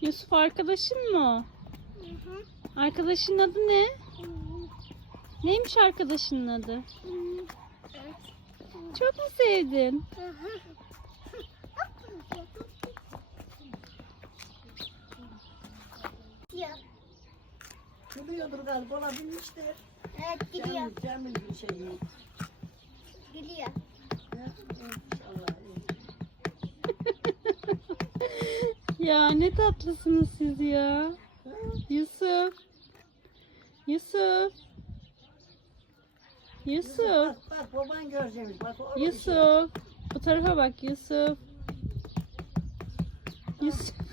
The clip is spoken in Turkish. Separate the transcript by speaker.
Speaker 1: Yusuf arkadaşın mı?
Speaker 2: Hı hı.
Speaker 1: Arkadaşının adı ne?
Speaker 2: Hı.
Speaker 1: Neymiş arkadaşının adı?
Speaker 2: Hı.
Speaker 1: Çok mu sevdin?
Speaker 2: Hı hı.
Speaker 3: Gidiyordur galiba olabilmiştir.
Speaker 2: Evet gidiyor.
Speaker 3: Cemil, Cemil bir şey
Speaker 2: yok.
Speaker 3: Ya
Speaker 1: ne tatlısınız siz ya. Yusuf. Yusuf. Yusuf.
Speaker 3: Bak, bak baban göreceğimiş. Bak.
Speaker 1: Yusuf. Bu tarafa bak Yusuf. Yusuf.